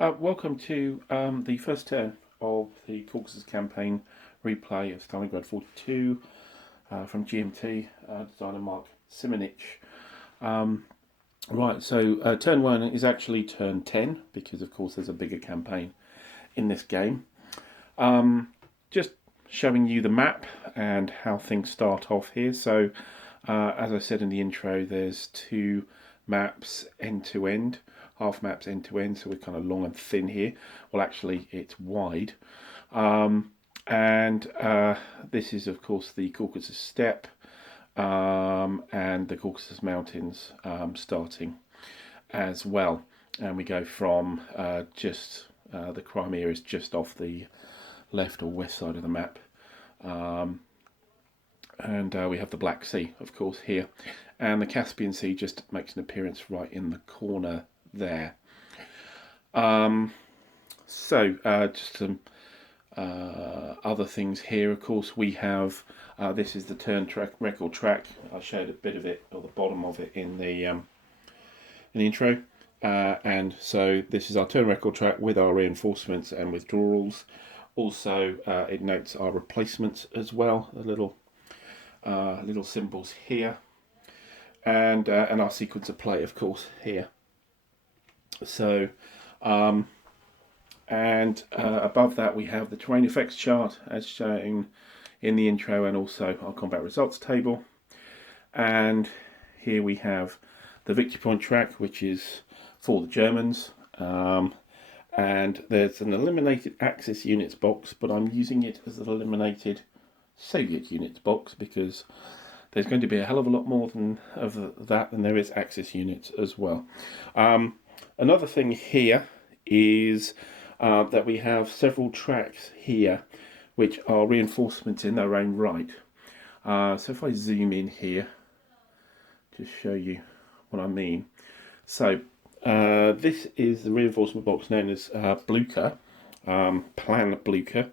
Welcome to the first turn of the Caucasus campaign replay of Stalingrad 42 from GMT, designer Mark Simonich. So turn 1 is actually turn 10 because, of course, there's a bigger campaign in this game. Just showing you the map and how things start off here. So, as I said in the intro, there's two maps end to end. Half maps end to end, so we're kind of long and thin here. Well, actually, it's wide. This is, of course, the Caucasus steppe and the Caucasus mountains starting as well. And we go from the Crimea is just off the left or west side of the map. We have the Black Sea, of course, here. And the Caspian Sea just makes an appearance right in the corner there. Just some other things here. Of course, we have this is the turn track record track. I showed a bit of it, or the bottom of it, in the intro. And so this is our turn record track with our reinforcements and withdrawals. Also, it notes our replacements as well. The little symbols here, and our sequence of play, of course, here. So, above that we have the terrain effects chart as shown in the intro, and also our combat results table. And here we have the victory point track, which is for the Germans. And there's an eliminated Axis units box, but I'm using it as an eliminated Soviet units box because there's going to be a hell of a lot more of that than there is Axis units as well. Another thing here is that we have several tracks here which are reinforcements in their own right. So if I zoom in here to show you what I mean. So this is the reinforcement box known as Blucher, Plan Blucher.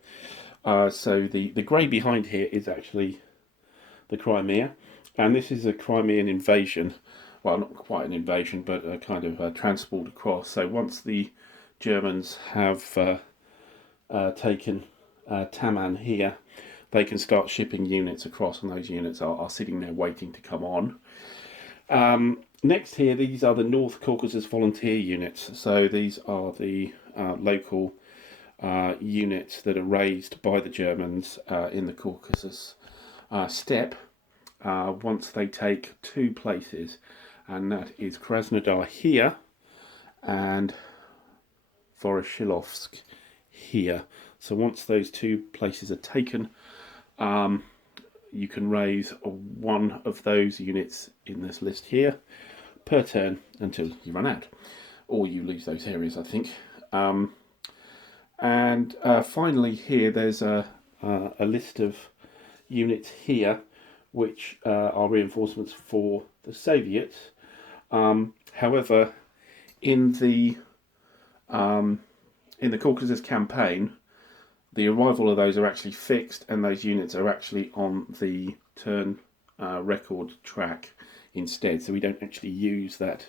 So the grey behind here is actually the Crimea, and this is a Crimean invasion. Well, not quite an invasion, but a kind of a transport across. So once the Germans have taken Taman here, they can start shipping units across, and those units are sitting there waiting to come on. Next here, these are the North Caucasus volunteer units. So these are the local units that are raised by the Germans in the Caucasus steppe once they take two places, and that is Krasnodar here and Voroshilovsk here. So once those two places are taken, you can raise one of those units in this list here per turn until you run out, or you lose those areas, I think. Finally here there's a list of units here which are reinforcements for the Soviets. However, in the Caucasus campaign, the arrival of those are actually fixed, and those units are actually on the turn record track instead. So we don't actually use that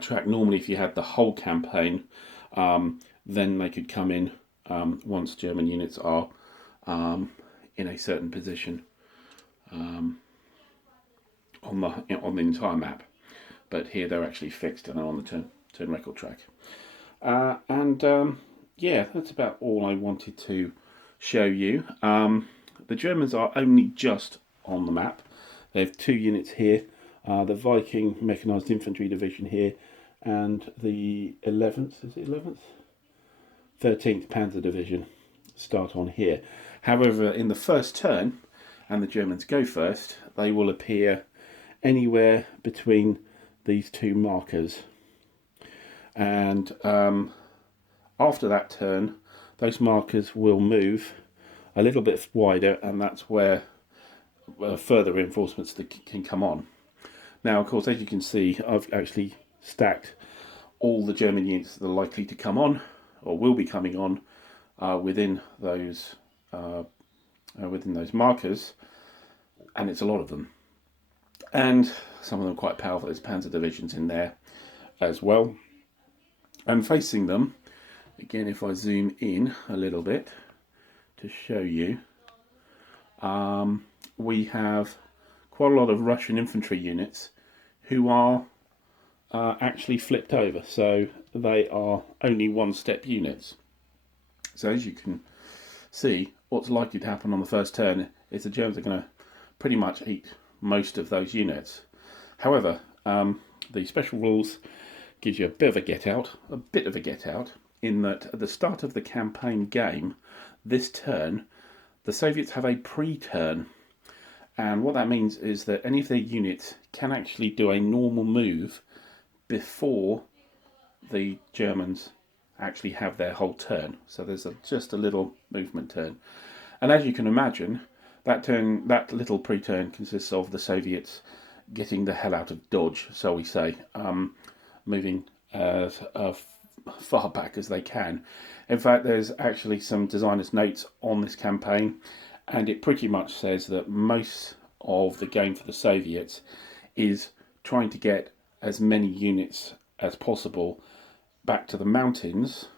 track. Normally, if you had the whole campaign, then they could come in once German units are in a certain position on the entire map. But here they're actually fixed and are on the turn record track. Yeah, that's about all I wanted to show you. The Germans are only just on the map. They have two units here, the Viking Mechanized Infantry Division here, and the 11th, is it 11th? 13th Panzer Division start on here. However, in the first turn, and the Germans go first, they will appear anywhere between these two markers. And after that turn, those markers will move a little bit wider, and that's where further reinforcements can come on. Now, of course, as you can see, I've actually stacked all the German units that are likely to come on, or will be coming on, within those markers, and it's a lot of them. And some of them quite powerful. There's Panzer divisions in there as well. And facing them, again, if I zoom in a little bit to show you, we have quite a lot of Russian infantry units who are actually flipped over. So they are only one-step units. So as you can see, what's likely to happen on the first turn is the Germans are going to pretty much eat most of those units. However, the special rules gives you a bit of a get out, in that at the start of the campaign game, this turn, the Soviets have a pre-turn. And what that means is that any of their units can actually do a normal move before the Germans actually have their whole turn. So there's just a little movement turn. And as you can imagine, that little pre-turn consists of the Soviets getting the hell out of Dodge, shall we say, moving as far back as they can. In fact, there's actually some designer's notes on this campaign, and it pretty much says that most of the game for the Soviets is trying to get as many units as possible back to the mountains.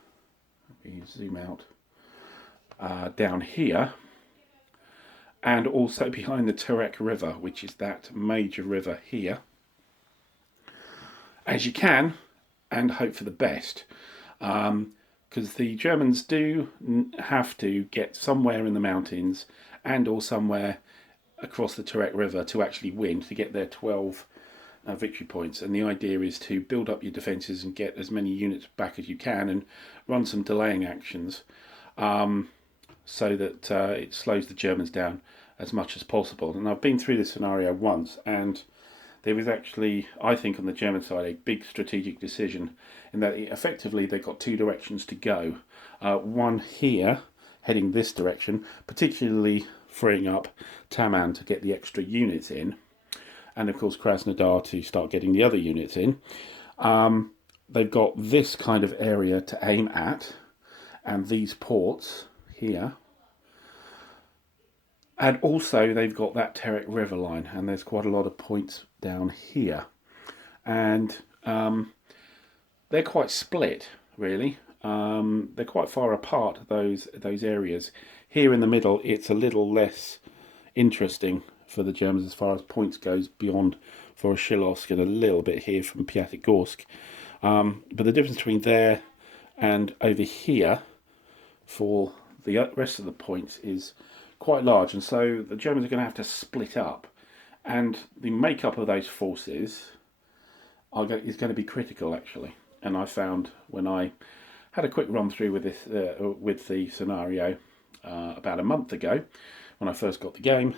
Let me zoom out down here, and also behind the Terek River, which is that major river here, as you can, and hope for the best. Because the Germans do have to get somewhere in the mountains and or somewhere across the Terek River to actually win, to get their 12 victory points. And the idea is to build up your defences and get as many units back as you can and run some delaying actions so that it slows the Germans down as much as possible. And I've been through this scenario once, and there was actually, I think, on the German side, a big strategic decision in that effectively they've got two directions to go. One here, heading this direction, particularly freeing up Taman to get the extra units in, and of course Krasnodar to start getting the other units in. They've got this kind of area to aim at, and these ports here. And also they've got that Terek River line, and there's quite a lot of points down here. And they're quite split, really. They're quite far apart, those areas. Here in the middle, it's a little less interesting for the Germans as far as points goes, beyond Voroshilovsk and a little bit here from Pyatigorsk. But the difference between there and over here for the rest of the points is quite large, and so the Germans are going to have to split up, and the makeup of those forces is going to be critical, actually. And I found when I had a quick run through with this with the scenario about a month ago when I first got the game,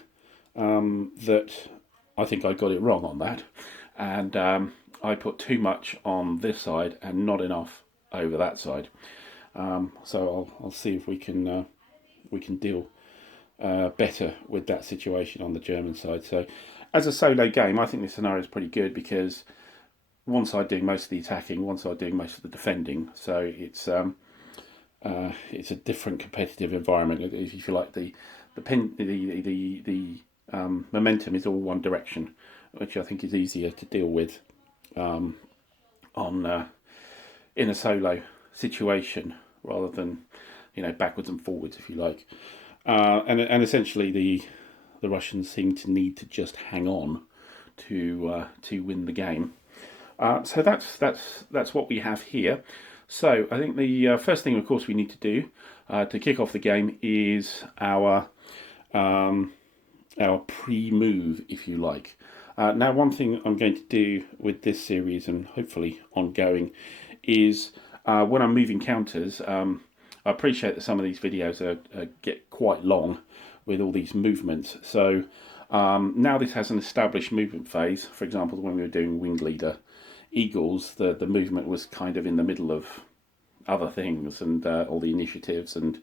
that I think I got it wrong on that, and I put too much on this side and not enough over that side. So I'll see if we can deal better with that situation on the German side. So as a solo game, I think this scenario is pretty good because one side doing most of the attacking, one side doing most of the defending. So it's a different competitive environment. If you like, the momentum is all one direction, which I think is easier to deal with in a solo situation rather than backwards and forwards, if you like. And essentially the Russians seem to need to just hang on to win the game. So that's what we have here. So I think the first thing, of course, we need to do to kick off the game is our pre-move, if you like. Now, one thing I'm going to do with this series, and hopefully ongoing, is when I'm moving counters, I appreciate that some of these videos get quite long with all these movements. So now this has an established movement phase. For example, when we were doing Wing Leader Eagles, the movement was kind of in the middle of other things and all the initiatives and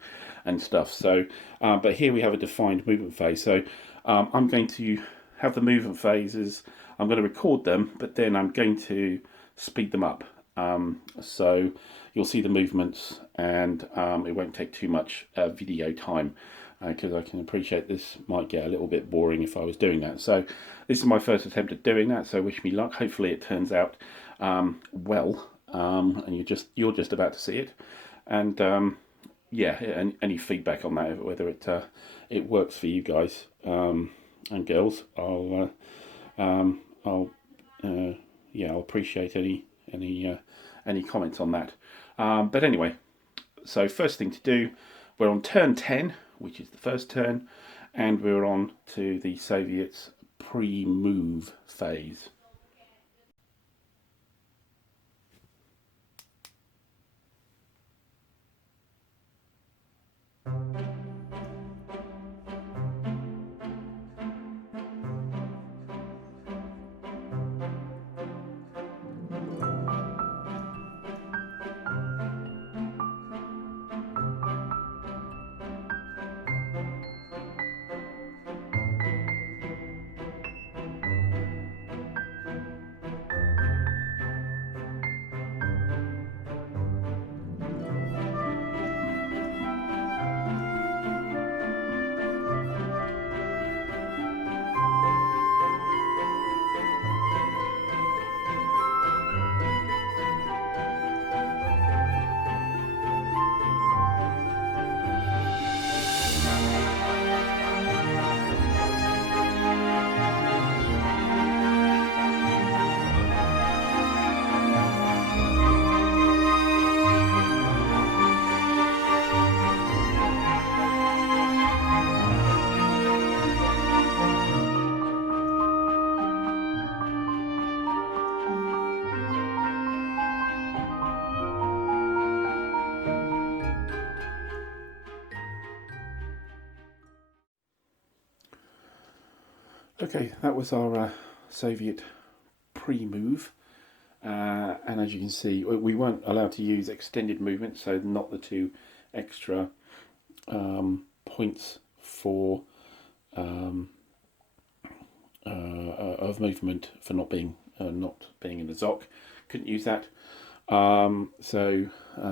stuff. So, but here we have a defined movement phase. So I'm going to have the movement phases. I'm going to record them, but then I'm going to speed them up. So you'll see the movements, and it won't take too much video time, because I can appreciate this might get a little bit boring if I was doing that. So this is my first attempt at doing that, so wish me luck. Hopefully it turns out well, and you're just about to see it. And yeah, and any feedback on that, whether it works for you guys and girls, I'll yeah, I'll appreciate any comments on that. But anyway, so first thing to do, we're on turn 10, which is the first turn, and we're on to the Soviets' pre-move phase. Okay, that was our Soviet pre-move, and as you can see, we weren't allowed to use extended movement, so not the 2 extra points for of movement for not being in the ZOC. Couldn't use that. So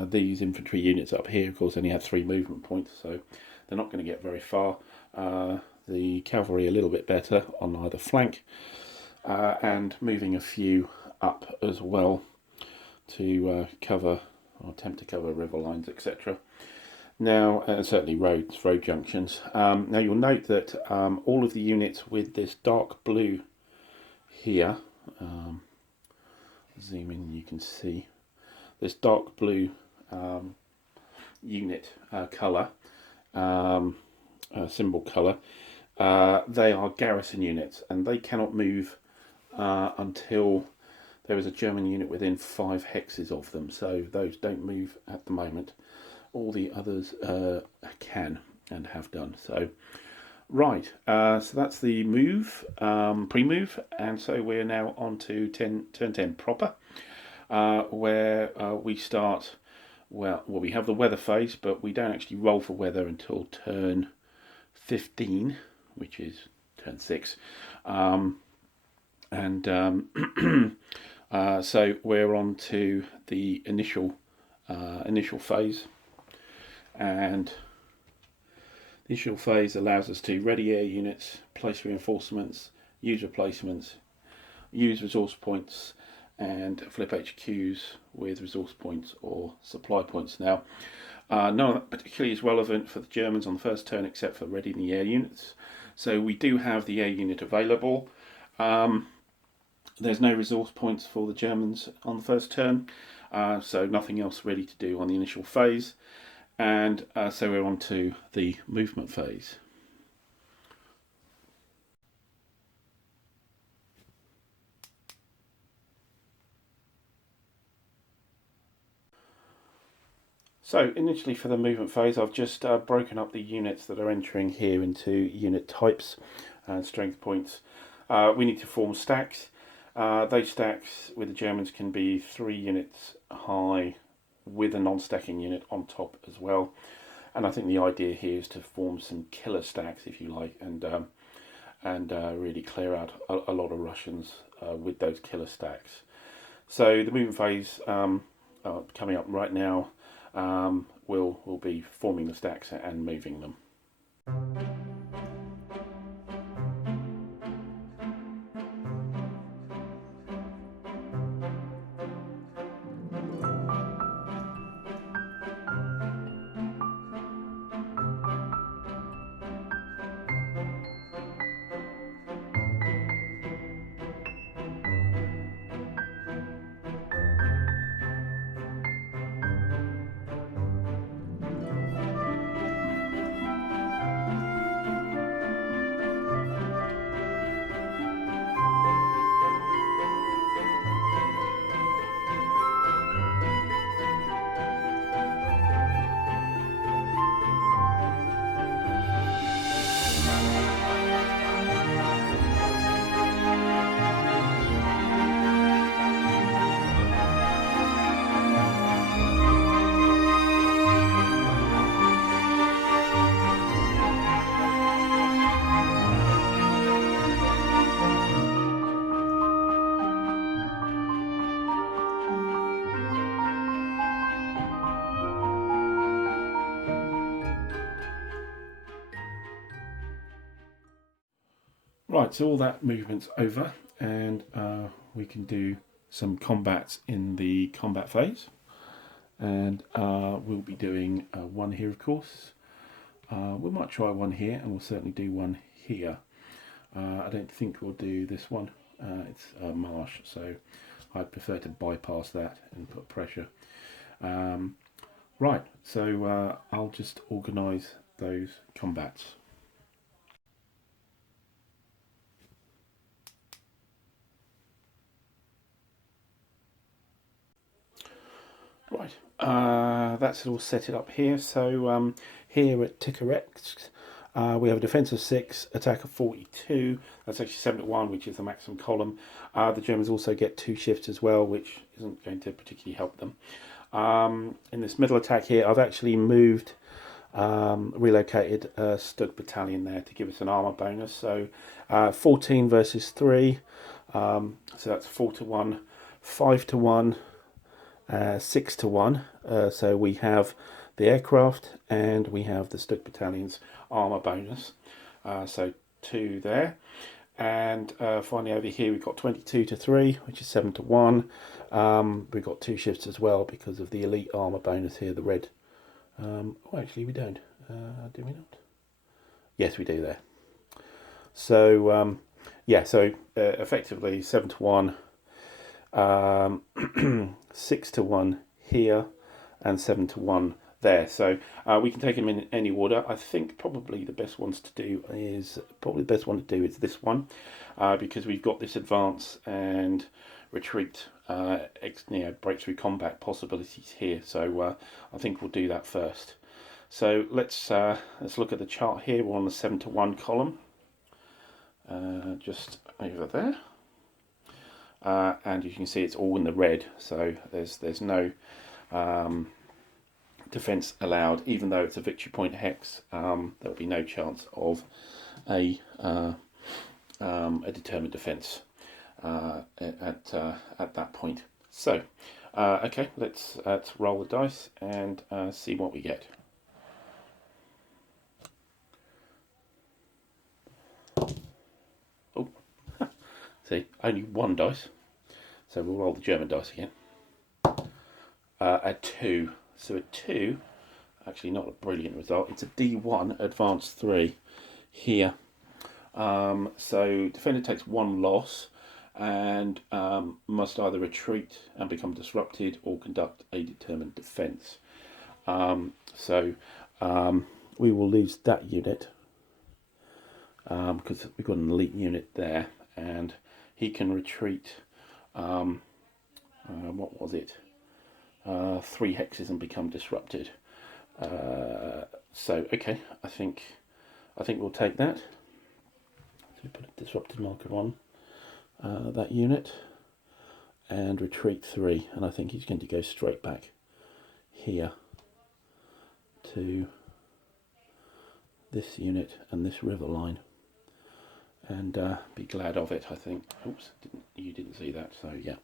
these infantry units up here, of course, only had 3 movement points, so they're not going to get very far. The cavalry a little bit better on either flank, and moving a few up as well to cover or attempt to cover river lines, etc. Now, certainly road junctions. Now you'll note that all of the units with this dark blue here, zoom in, you can see this dark blue unit colour, symbol colour. They are garrison units, and they cannot move until there is a German unit within 5 hexes of them. So those don't move at the moment. All the others can and have done. So right, so that's the move, pre-move, and so we're now on to turn 10 proper, where we start. Well, we have the weather phase, but we don't actually roll for weather until turn 15, which is turn 6, so we're on to the initial phase, and the initial phase allows us to ready air units, place reinforcements, use replacements, use resource points, and flip HQs with resource points or supply points. Now, none of that particularly is relevant for the Germans on the first turn, except for readying the air units. So we do have the air unit available. There's no resource points for the Germans on the first turn, so nothing else ready to do on the initial phase. And so we're on to the movement phase. So initially for the movement phase, I've just broken up the units that are entering here into unit types and strength points. We need to form stacks. Those stacks with the Germans can be 3 units high with a non-stacking unit on top as well. And I think the idea here is to form some killer stacks, if you like, and really clear out a lot of Russians with those killer stacks. So the movement phase coming up right now. We'll be forming the stacks and moving them. Right, so all that movement's over, and we can do some combats in the combat phase. And we'll be doing one here, of course. We might try one here, and we'll certainly do one here. I don't think we'll do this one. It's a marsh, so I'd prefer to bypass that and put pressure. Right, so I'll just organise those combats. Right, that's all set it up here. So here at Tikarex, we have a defence of 6, attack of 42. That's actually 7-1, which is the maximum column. The Germans also get 2 shifts as well, which isn't going to particularly help them. In this middle attack here, I've actually moved, relocated a Stug battalion there to give us an armour bonus. So 14 versus 3, so that's 4-1, 5-1, 6-1. So we have the aircraft and we have the Stug battalion's armour bonus. So 2 there. And finally over here we've got 22-3, which is 7-1. We've got 2 shifts as well because of the elite armour bonus here, the red. Oh, actually we don't. Do we not? Yes, we do there. So yeah, so effectively 7-1, 6-1 here, and 7-1 there. So we can take them in any order. I think probably the best one to do is this one, because we've got this advance and retreat, break through combat possibilities here. So I think we'll do that first. So let's look at the chart here. We're on the 7-1 column, just over there. And you can see it's all in the red, so there's no defence allowed, even though it's a victory point hex. There'll be no chance of a determined defence at that point. So okay, let's roll the dice and see what we get. Oh, see, only 1 dice. So we'll roll the German dice again. A 2. So a 2, actually not a brilliant result. It's a D1, advance 3 here. So defender takes 1 loss and must either retreat and become disrupted or conduct a determined defence. So we will lose that unit because we've got an elite unit there, and he can retreat. What was it? 3 hexes and become disrupted. So okay, I think we'll take that. So we put a disrupted marker on that unit and retreat 3, and I think he's going to go straight back here to this unit and this river line and be glad of it, I think. Oops, you didn't see that. So yeah,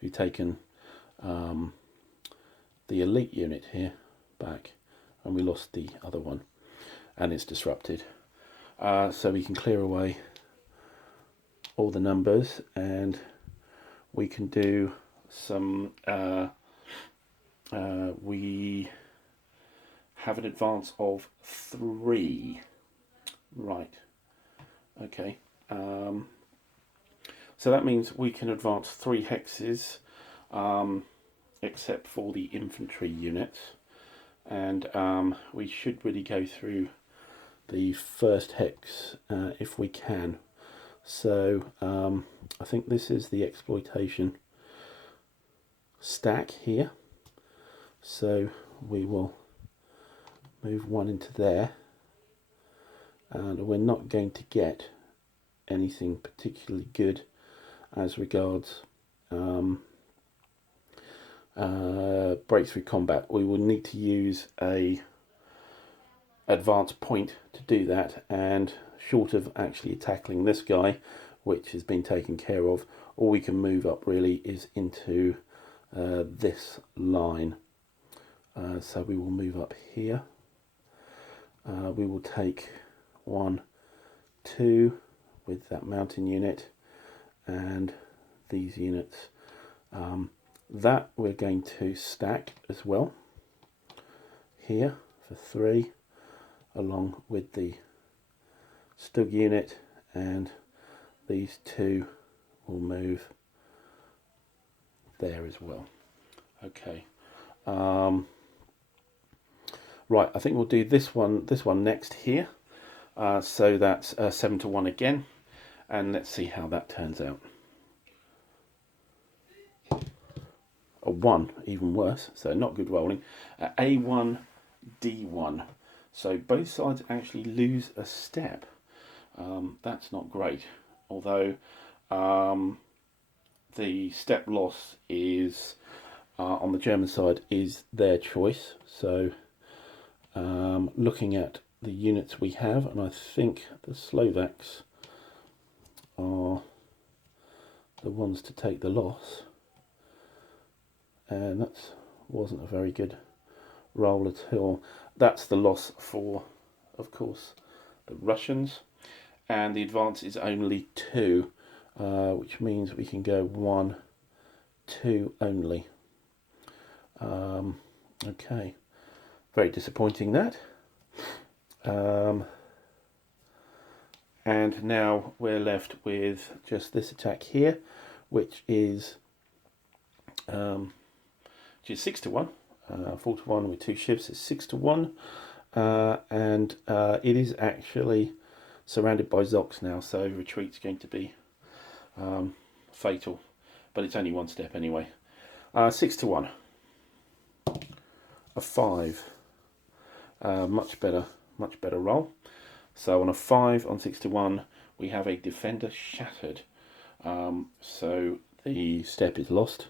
we've taken the elite unit here back, and we lost the other one, and it's disrupted. So we can clear away all the numbers, and we can do some. We have an advance of 3. Right. Okay. So that means we can advance 3 hexes. Except for the infantry units, and we should really go through the first hex if we can. So I think this is the exploitation stack here, so we will move 1 into there, and we're not going to get anything particularly good as regards breakthrough combat. We will need to use a advance point to do that, and short of actually tackling this guy, which has been taken care of, all we can move up really is into this line. So we will move up here. We will take 1, 2, with that mountain unit and these units. That we're going to stack as well here for 3, along with the Stug unit, and these 2 will move there as well. Okay. Right, I think we'll do this one next here. So that's 7 to 1 again, and let's see how that turns out. A 1, even worse, so not good rolling. A1, D1. So both sides actually lose a step. That's not great, although the step loss is on the German side is their choice. So looking at the units we have, and I think the Slovaks are the ones to take the loss, and that wasn't a very good roll at all. That's the loss for, of course, the Russians, and the advance is only 2, which means we can go 1, 2 only. Okay, very disappointing that. And now we're left with just this attack here, which is 6 to 1, 4 to 1 with 2 shifts is 6 to 1, and it is actually surrounded by Zocs now, so retreat's going to be fatal, but it's only 1 step anyway. 6 to 1, a 5, much better roll. So on a 5 on 6 to 1, we have a defender shattered. So the step is lost,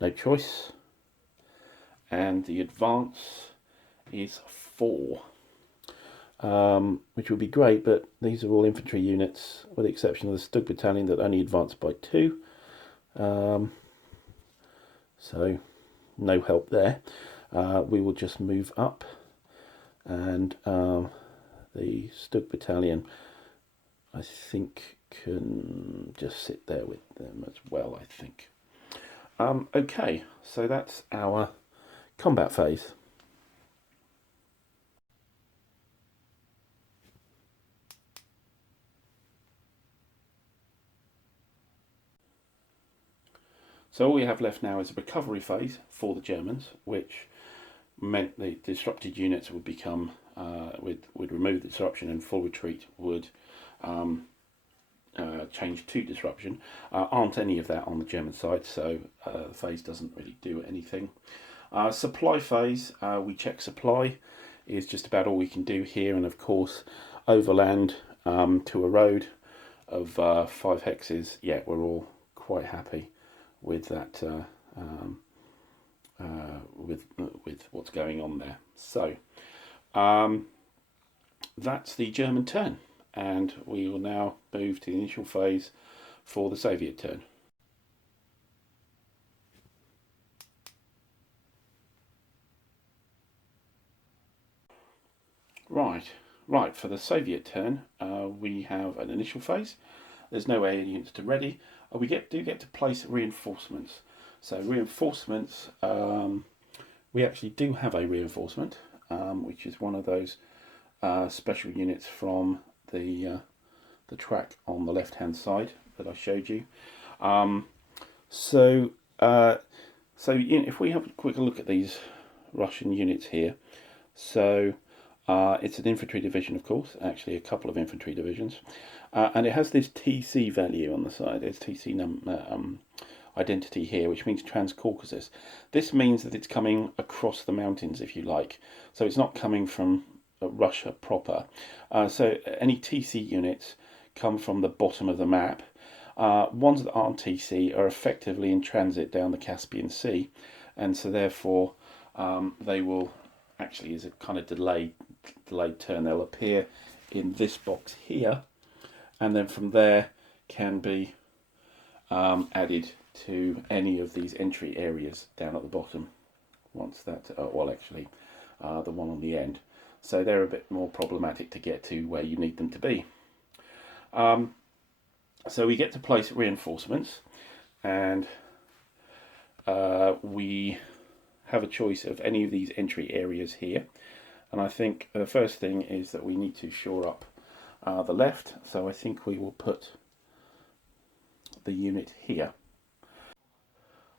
no choice, and the advance is 4, which would be great, but these are all infantry units, with the exception of the Stug battalion that only advanced by 2. So no help there. We will just move up, and the Stug battalion, I think, can just sit there with them as well, I think. Okay, so that's our combat phase. So all we have left now is a recovery phase for the Germans, which meant the disrupted units would become would remove the disruption, and full retreat would change to disruption. Aren't any of that on the German side, so the phase doesn't really do anything. Supply phase, we check supply, is just about all we can do here, and of course overland to a road of 5 hexes, yeah, we're all quite happy with that, with what's going on there. So that's the German turn, and we will now move to the initial phase for the Soviet turn. Right, for the Soviet turn, we have an initial phase. There's no air units to ready. We do get to place reinforcements. So reinforcements, we actually do have a reinforcement, which is one of those special units from the track on the left-hand side that I showed you. So if we have a quick look at these Russian units here, so it's an infantry division, of course, actually a couple of infantry divisions, and it has this TC value on the side. There's TC identity here, which means Trans-Caucasus. This means that it's coming across the mountains, if you like. So it's not coming from Russia proper. So any TC units come from the bottom of the map. Ones that aren't TC are effectively in transit down the Caspian Sea, and so therefore they will actually, as a kind of delayed turn, they'll appear in this box here, and then from there can be added to any of these entry areas down at the bottom. Once that, well, actually, the one on the end. So they're a bit more problematic to get to where you need them to be. So we get to place reinforcements, and we have a choice of any of these entry areas here. And I think the first thing is that we need to shore up the left. So I think we will put the unit here.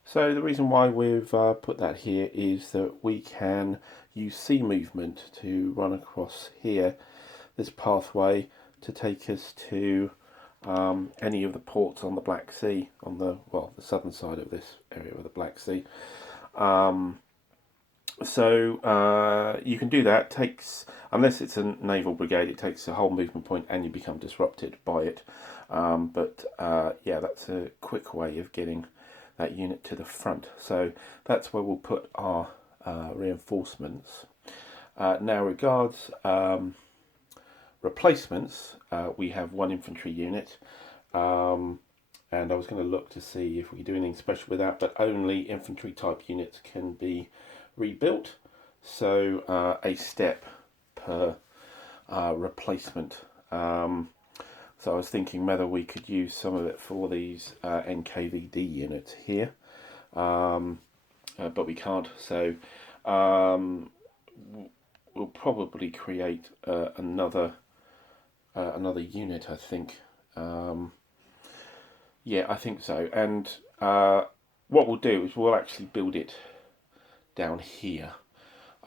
So the reason why we've put that here is that we can use sea movement to run across here, this pathway, to take us to any of the ports on the Black Sea, on the southern side of this area of the Black Sea. So you can do that. Takes, unless it's a naval brigade, it takes a whole movement point and you become disrupted by it. Yeah, that's a quick way of getting that unit to the front. So that's where we'll put our reinforcements. Now, regards replacements, we have one infantry unit. And I was going to look to see if we can do anything special with that, but only infantry type units can be rebuilt. So a step per replacement. So I was thinking whether we could use some of it for these NKVD units here, but we can't. So we'll probably create another unit, I think. Yeah, I think so. And what we'll do is we'll actually build it down here.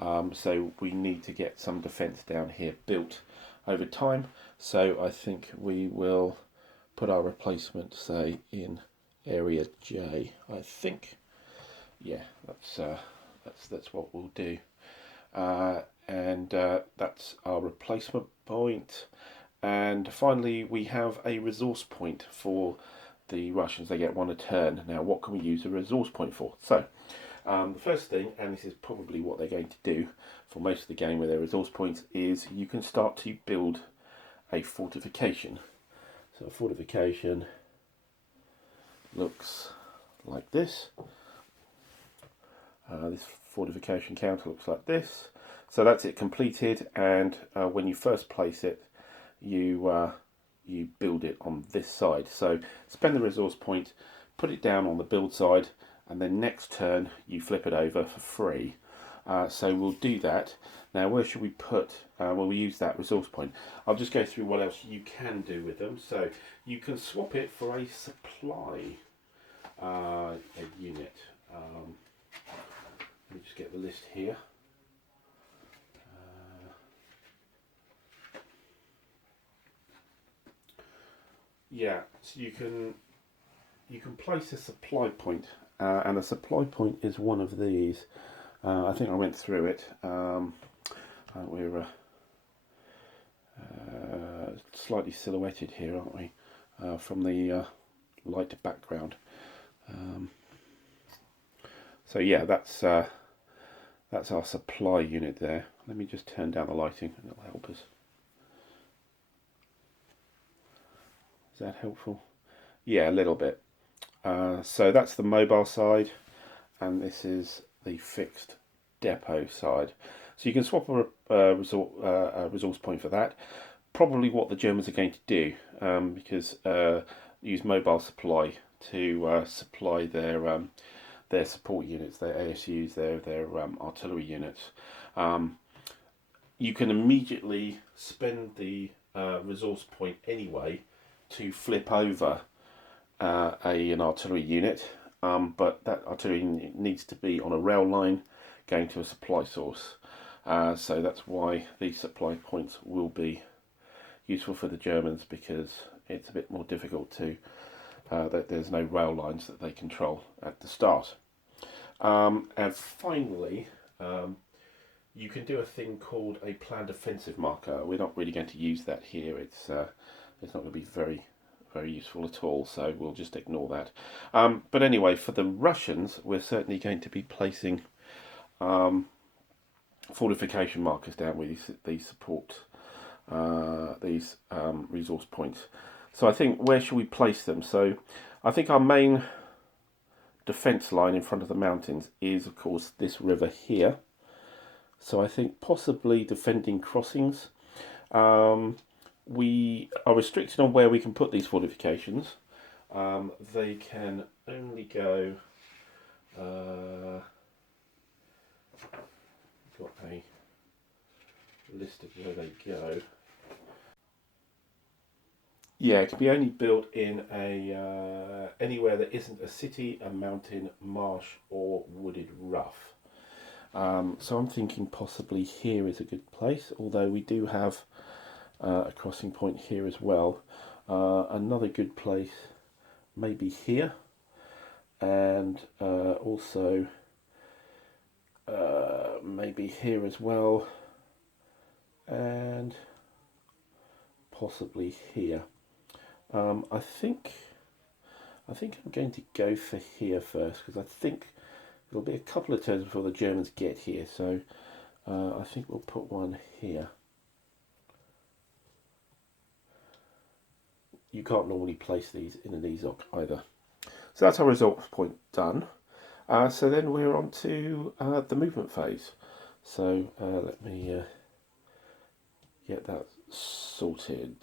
So we need to get some defence down here built over time. So I think we will put our replacement, say, in area J. I think, yeah, that's what we'll do. And that's our replacement point. And finally, we have a resource point for the Russians. They get one a turn. Now, what can we use a resource point for? So, the first thing, and this is probably what they're going to do for most of the game with their resource points, is you can start to build a fortification. So a fortification looks like this. This fortification counter looks like this. So that's it completed, and when you first place it, you build it on this side. So spend the resource point, put it down on the build side, and then next turn you flip it over for free. So we'll do that. Now, where should we put, we use that resource point. I'll just go through what else you can do with them. So you can swap it for a supply a unit. Let me just get the list here. Yeah, so you can place a supply point, and a supply point is one of these. I think I went through it. We're slightly silhouetted here, aren't we, from the light background. So yeah, that's our supply unit there. Let me just turn down the lighting, and it'll help us. Is that helpful? Yeah, a little bit. So that's the mobile side, and this is the fixed depot side. So you can swap a resource point for that. Probably what the Germans are going to do, because use mobile supply to supply their support units, their ASUs, their artillery units. You can immediately spend the resource point anyway to flip over an artillery unit, but that artillery unit needs to be on a rail line going to a supply source. So that's why these supply points will be useful for the Germans, because it's a bit more difficult to, that there's no rail lines that they control at the start. And finally, you can do a thing called a planned offensive marker. We're not really going to use that here. It's not going to be very useful at all, so we'll just ignore that. But anyway, for the Russians, we're certainly going to be placing fortification markers down with these support, these resource points. So I think, where should we place them? So I think our main defence line in front of the mountains is, of course, this river here. So I think possibly defending crossings. we are restricted on where we can put these fortifications. They can only go. Got a list of where they go. Yeah, it can be only built in a anywhere that isn't a city, a mountain, marsh, or wooded rough. So I'm thinking possibly here is a good place, although we do have a crossing point here as well. Another good place maybe here, and also maybe here as well, and possibly here. I think I'm going to go for here first, because I think it'll be a couple of turns before the Germans get here. So I think we'll put one here. You can't normally place these in an EZOC either. So that's our results point done. So then we're on to the movement phase. So let me get that sorted.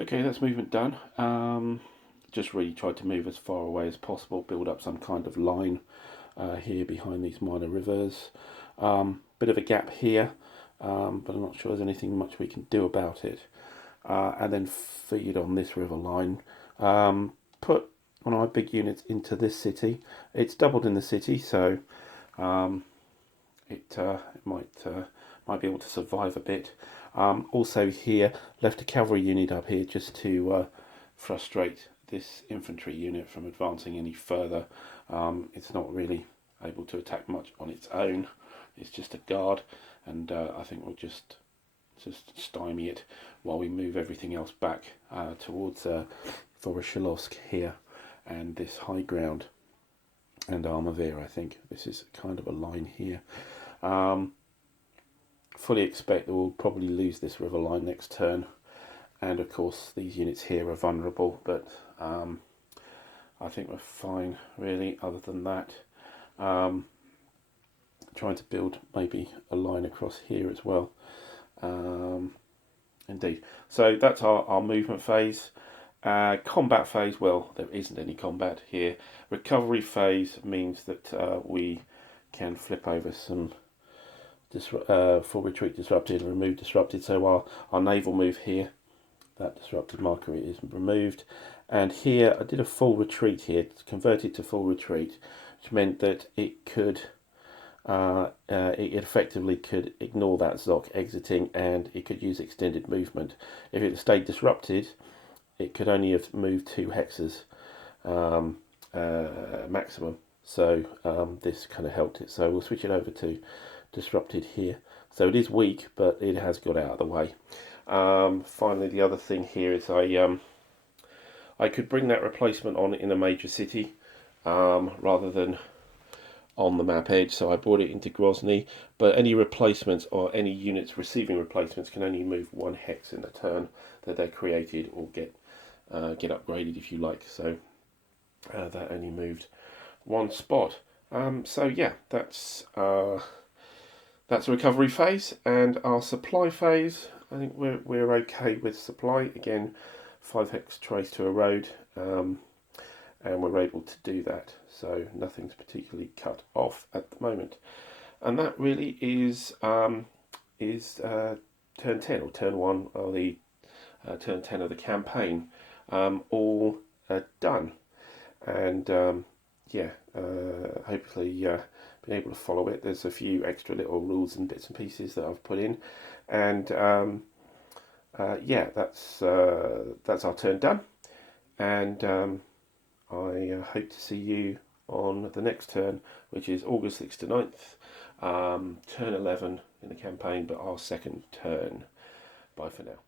Okay, that's movement done. Just really tried to move as far away as possible, build up some kind of line here behind these minor rivers. Bit of a gap here, but I'm not sure there's anything much we can do about it. And then feed on this river line. Put one of my big units into this city. It's doubled in the city, so it might be able to survive a bit. Also here, left a cavalry unit up here just to frustrate this infantry unit from advancing any further. It's not really able to attack much on its own. It's just a guard, and I think we'll just stymie it while we move everything else back towards Voroshilovsk here and this high ground and Armavir. I think this is kind of a line here. Fully expect that we'll probably lose this river line next turn, and of course these units here are vulnerable, but I think we're fine really. Other than that, trying to build maybe a line across here as well. Indeed. So that's our movement phase. Combat phase, well, there isn't any combat here. Recovery phase means that we can flip over some full retreat disrupted and remove disrupted. So our naval move here, that disrupted marker is removed. And here I did a full retreat here, converted to full retreat, which meant that it could it effectively could ignore that ZOC exiting, and it could use extended movement. If it stayed disrupted, it could only have moved 2 hexes maximum. So this kind of helped it. So we'll switch it over to disrupted here. So it is weak, but it has got out of the way. Finally, the other thing here is I could bring that replacement on in a major city rather than on the map edge, so I brought it into Grozny, but any replacements or any units receiving replacements can only move 1 hex in the turn that they're created or get upgraded, if you like. So that only moved 1 spot. So yeah, that's a recovery phase, and our supply phase. I think we're okay with supply. Again, 5 hex trace to a road. And we're able to do that, so nothing's particularly cut off at the moment. And that really is turn 10 or turn 1 or the turn 10 of the campaign, all done. And hopefully been able to follow it. There's a few extra little rules and bits and pieces that I've put in, and that's our turn done. And I hope to see you on the next turn, which is August 6th to 9th, turn 11 in the campaign, but our second turn. Bye for now.